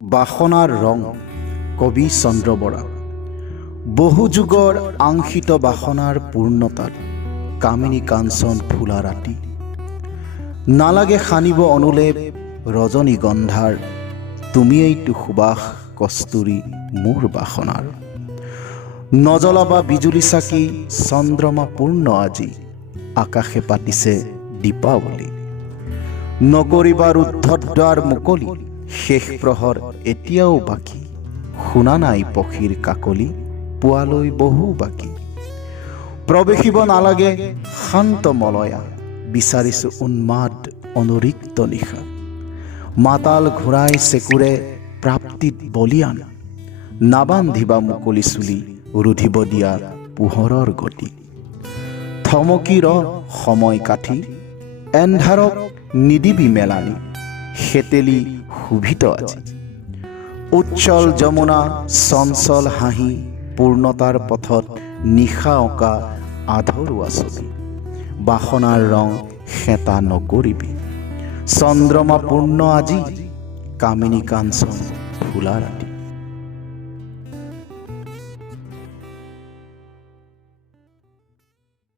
বাসনাৰ ৰং কবি চন্দ্ৰ বৰা। বহু যুগৰ আংশিত বাসনাৰ পূৰ্ণতাত কামিনী কাঞ্চন ফুলা ৰাতি। নালাগে সানিব অনুলেপ ৰজনীগন্ধাৰ, তুমিয়েইতো সুবাস কস্তুৰী মোৰ বাসনাৰ। নজলাবা বিজুলী চাকি চন্দ্ৰমা পূৰ্ণ আজি, আকাশে পাতিছে দীপাৱলী। নকৰিবা ৰুদ্ধদ্বাৰ মুকলি, শেষ প্ৰহৰ এতিয়াও বাকী। শুনা নাই পক্ষীৰ কাকলি, পুৱালৈ বহু বাকী। প্ৰৱেশিব নালাগে শান্ত মলয়া, বিচাৰিছো উন্মাদ অনুৰিক্ত নিশা। মাতাল ঘূৰাই চেকুৰে প্ৰাপ্তিত বলিয়ান, নাবান্ধিবা মুকলি চুলি ৰুধিব দিয়া পোহৰৰ গতি। থমকি ৰ সময় কাঠি, এন্ধাৰক নিদিবি মেলানি, সেতেলি শোভিত আজি। উচ্ছল যমুনা চঞ্চল হাঁহি, পূৰ্ণতাৰ পথত নিশা অঁকা আধৰুৱা ছবি। বাসনাৰ ৰং সেতা নকৰিবি, চন্দ্ৰমা পূৰ্ণ আজি, কামিনী কাঞ্চন ফুলা ৰাতি।